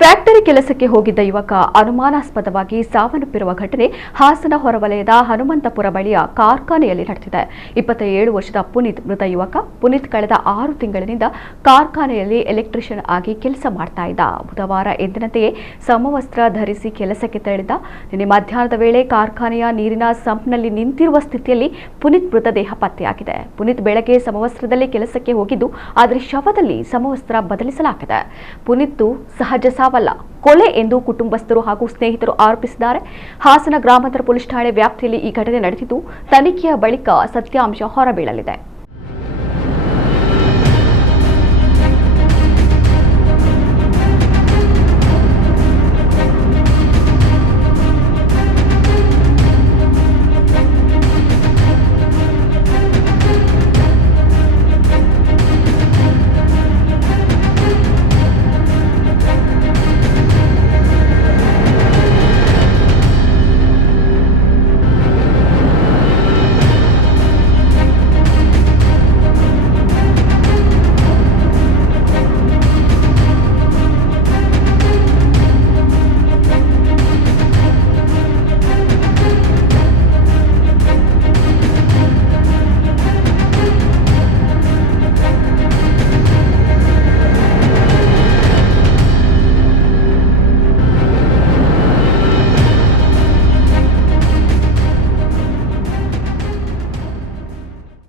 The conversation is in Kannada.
ಫ್ಯಾಕ್ಟರಿ ಕೆಲಸಕ್ಕೆ ಹೋಗಿದ್ದ ಯುವಕ ಅನುಮಾನಾಸ್ಪದವಾಗಿ ಸಾವನ್ನಪ್ಪಿರುವ ಘಟನೆ ಹಾಸನ ಹೊರವಲಯದ ಹನುಮಂತಪುರ ಬಳಿಯ ಕಾರ್ಖಾನೆಯಲ್ಲಿ ನಡೆದಿದೆ. 27 ವರ್ಷದ ಪುನೀತ್ ಮೃತ ಯುವಕ. ಪುನೀತ್ ಕಳೆದ 6 ತಿಂಗಳಿನಿಂದ ಕಾರ್ಖಾನೆಯಲ್ಲಿ ಎಲೆಕ್ಟ್ರಿಷಿಯನ್ ಆಗಿ ಕೆಲಸ ಮಾಡ್ತಾ ಇದ್ದ. ಬುಧವಾರ ಎಂದಿನಂತೆಯೇ ಸಮವಸ್ತ್ರ ಧರಿಸಿ ಕೆಲಸಕ್ಕೆ ತೆರಳಿದ. ನಿನ್ನೆ ಮಧ್ಯಾಹ್ನದ ವೇಳೆ ಕಾರ್ಖಾನೆಯ ನೀರಿನ ಸಂಪ್ನಲ್ಲಿ ನಿಂತಿರುವ ಸ್ಥಿತಿಯಲ್ಲಿ ಪುನೀತ್ ಮೃತದೇಹ ಪತ್ತೆಯಾಗಿದೆ. ಪುನೀತ್ ಬೆಳಗ್ಗೆ ಸಮವಸ್ತ್ರದಲ್ಲಿ ಕೆಲಸಕ್ಕೆ ಹೋಗಿದ್ದು, ಆದರೆ ಶವದಲ್ಲಿ ಸಮವಸ್ತ್ರ ಬದಲಿಸಲಾಗಿದೆ. ಪುನೀತ್ ಸಹಜ ಸಾವಲ್ಲ, ಕೊಲೆ ಎಂದು ಕುಟುಂಬಸ್ಥರು ಹಾಗೂ ಸ್ನೇಹಿತರು ಆರೋಪಿಸಿದ್ದಾರೆ. ಹಾಸನ ಗ್ರಾಮಾಂತರ ಪೊಲೀಸ್ ಠಾಣೆ ವ್ಯಾಪ್ತಿಯಲ್ಲಿ ಈ ಘಟನೆ ನಡೆದಿದ್ದು, ತನಿಖೆಯ ಬಳಿಕ ಸತ್ಯಾಂಶ ಹೊರಬೀಳಲಿದೆ.